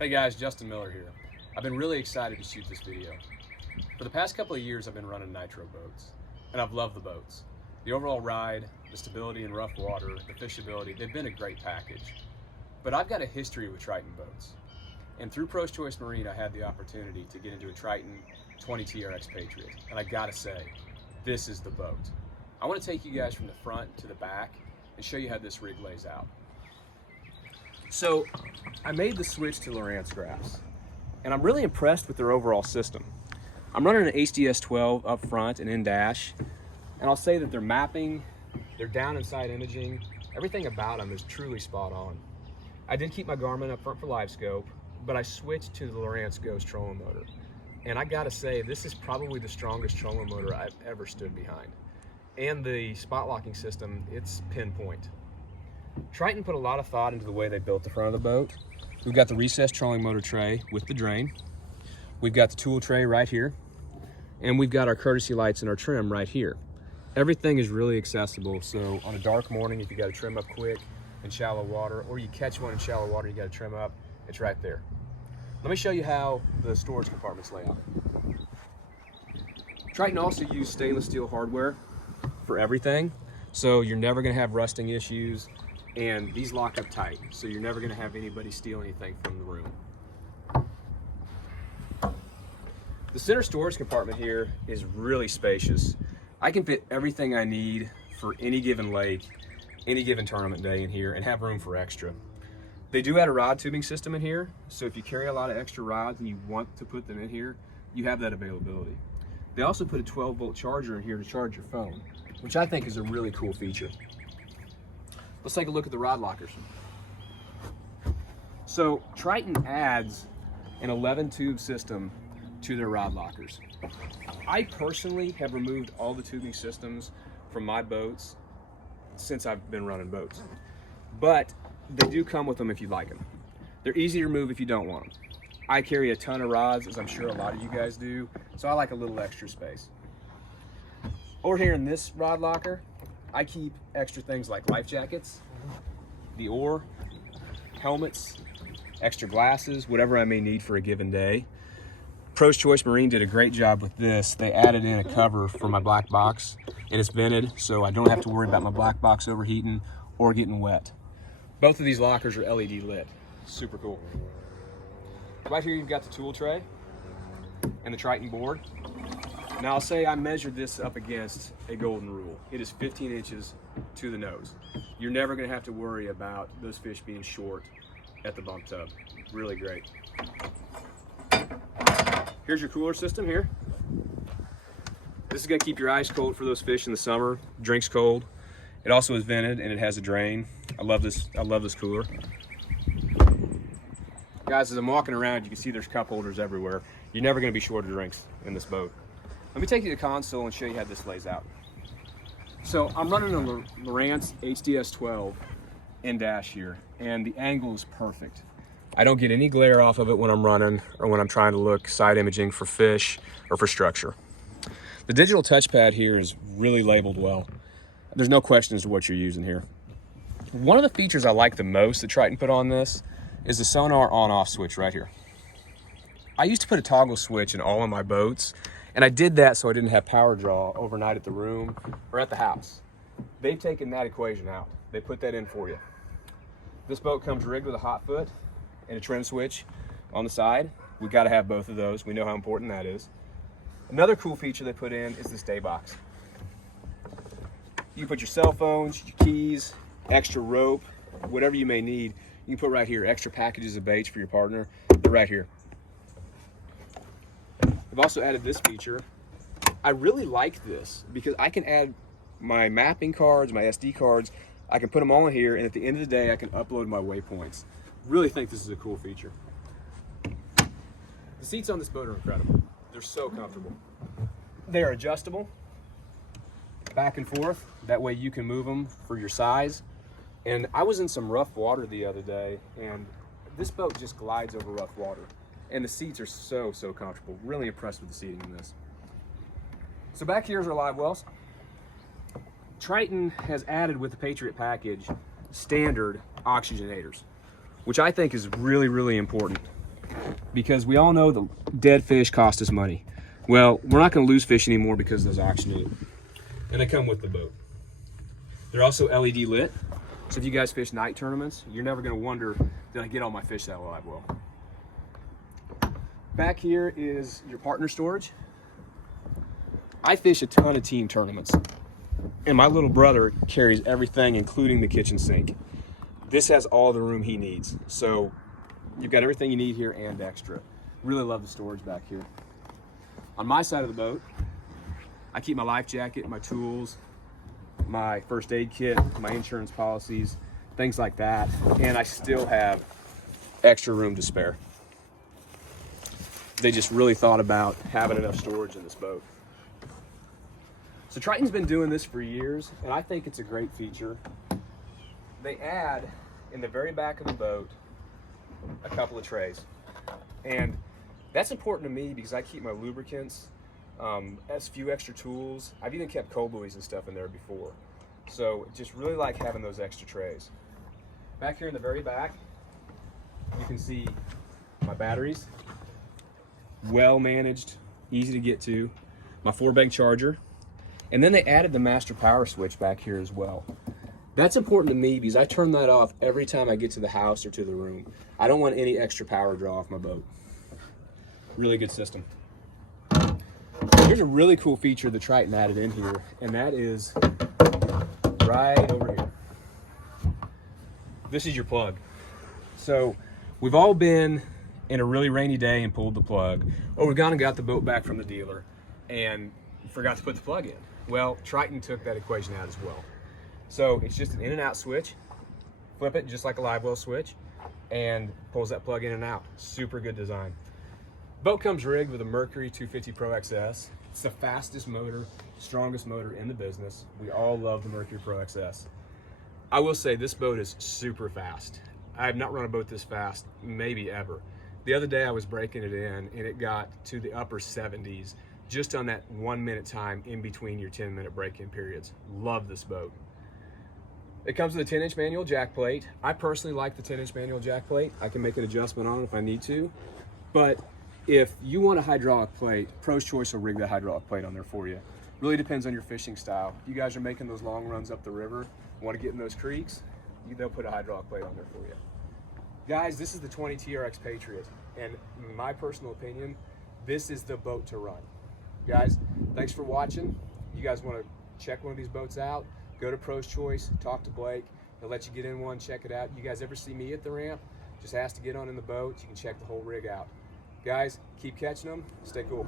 Hey guys, Justin Miller here. I've been really excited to shoot this video. For the past couple of years I've been running nitro boats, and I've loved the boats. The overall ride, the stability in rough water, the fishability, they've been a great package. But I've got a history with Triton boats. And through Pro's Choice Marine I had the opportunity to get into a Triton 20 TRX Patriot. And I gotta say, this is the boat. I want to take you guys from the front to the back and show you how this rig lays out. So I made the switch to Lowrance graphs, and I'm really impressed with their overall system. I'm running an HDS 12 up front and in dash, and I'll say that their mapping, their down and side imaging, everything about them is truly spot on. I did keep my Garmin up front for live scope, but I switched to the Lowrance Ghost trolling motor. And I gotta say, this is probably the strongest trolling motor I've ever stood behind. And the spot locking system, it's pinpoint. Triton put a lot of thought into the way they built the front of the boat. We've got the recessed trolling motor tray with the drain. We've got the tool tray right here. And we've got our courtesy lights and our trim right here. Everything is really accessible, so on a dark morning, if you gotta trim up quick in shallow water, or you catch one in shallow water, you gotta trim up, it's right there. Let me show you how the storage compartments lay out. Triton also used stainless steel hardware for everything, so you're never gonna have rusting issues. And these lock up tight, so you're never gonna have anybody steal anything from the room. The center storage compartment here is really spacious. I can fit everything I need for any given lake, any given tournament day in here, and have room for extra. They do add a rod tubing system in here, so if you carry a lot of extra rods and you want to put them in here, you have that availability. They also put a 12-volt charger in here to charge your phone, which I think is a really cool feature. Let's take a look at the rod lockers. So Triton adds an 11 tube system to their rod lockers. I personally have removed all the tubing systems from my boats since I've been running boats. But they do come with them if you like them. They're easy to remove if you don't want them. I carry a ton of rods, as I'm sure a lot of you guys do, so I like a little extra space. Over here in this rod locker, I keep extra things like life jackets, the oar, helmets, extra glasses, whatever I may need for a given day. Pro's Choice Marine did a great job with this. They added in a cover for my black box, and it's vented, so I don't have to worry about my black box overheating or getting wet. Both of these lockers are LED lit. Super cool. Right here you've got the tool tray and the Triton board. Now I'll say I measured this up against a golden rule. It is 15 inches to the nose. You're never gonna have to worry about those fish being short at the bump tub. Really great. Here's your cooler system here. This is gonna keep your ice cold for those fish in the summer, drinks cold. It also is vented and it has a drain. I love this cooler. Guys, as I'm walking around, you can see there's cup holders everywhere. You're never gonna be short of drinks in this boat. Let me take you to the console and show you how this lays out. So I'm running a Lowrance HDS 12 in dash here, and the angle is perfect. I don't get any glare off of it when I'm running or when I'm trying to look side imaging for fish or for structure. The digital touchpad here is really labeled well. There's no question as to what you're using here. One of the features I like the most that Triton put on this is the sonar on-off switch right here. I used to put a toggle switch in all of my boats, and I did that so I didn't have power draw overnight at the room or at the house. They've taken that equation out. They put that in for you. This boat comes rigged with a hot foot and a trim switch on the side. We gotta have both of those. We know how important that is. Another cool feature they put in is this day box. You can put your cell phones, your keys, extra rope, whatever you may need. You can put right here, extra packages of baits for your partner. They're right here. I've also added this feature. I really like this because I can add my mapping cards, my SD cards. I can put them all in here, and at the end of the day, I can upload my waypoints. Really think this is a cool feature. The seats on this boat are incredible. They're so comfortable. They are adjustable, back and forth. That way you can move them for your size. And I was in some rough water the other day, and this boat just glides over rough water. And the seats are so comfortable. Really impressed with the seating in this. So back here's our live wells. Triton has added with the Patriot package standard oxygenators, which I think is really important. because we all know the dead fish cost us money. Well, we're not going to lose fish anymore because of those auctionees. And they come with the boat. They're also LED lit, so if you guys fish night tournaments, you're never going to wonder, did I get all my fish that live well? Back here is your partner storage. I fish a ton of team tournaments, and my little brother carries everything, including the kitchen sink. This has all the room he needs, so you've got everything you need here and extra. Really love the storage back here. On my side of the boat, I keep my life jacket, my tools, my first aid kit, my insurance policies, things like that, and I still have extra room to spare. They just really thought about having enough storage in this boat. So Triton's been doing this for years, and I think it's a great feature. They add, in the very back of the boat, a couple of trays. And that's important to me because I keep my lubricants, a few extra tools. I've even kept cold buoys and stuff in there before. So just really like having those extra trays. Back here in the very back, you can see my batteries. Well managed, easy to get to. My 4-bank charger. And then they added the master power switch back here as well. That's important to me because I turn that off every time I get to the house or to the room. I don't want any extra power draw off my boat. Really good system. Here's a really cool feature that Triton added in here, and that is right over here. This is your plug. So we've all been in a really rainy day and pulled the plug, or we've gone and got the boat back from the dealer and forgot to put the plug in. Well, Triton took that equation out as well. So it's just an in and out switch. Flip it just like a live well switch and pulls that plug in and out. Super good design. Boat comes rigged with a Mercury 250 Pro XS. It's the fastest motor, strongest motor in the business. We all love the Mercury Pro XS. I will say this boat is super fast. I have not run a boat this fast, maybe ever. The other day I was breaking it in and it got to the upper 70s just on that 1 minute time in between your 10-minute break-in periods. Love this boat. It comes with a 10-inch manual jack plate. I personally like the 10-inch manual jack plate. I can make an adjustment on it if I need to. But if you want a hydraulic plate, Pro's Choice will rig that hydraulic plate on there for you. Really depends on your fishing style. If you guys are making those long runs up the river, want to get in those creeks, they'll put a hydraulic plate on there for you. Guys, this is the 20 TRX Patriot, and in my personal opinion, this is the boat to run. Guys, thanks for watching. You guys want to check one of these boats out, go to Pro's Choice, talk to Blake. He'll let you get in one, check it out. You guys ever see me at the ramp, just ask to get on in the boat. You can check the whole rig out. Guys, keep catching them. Stay cool.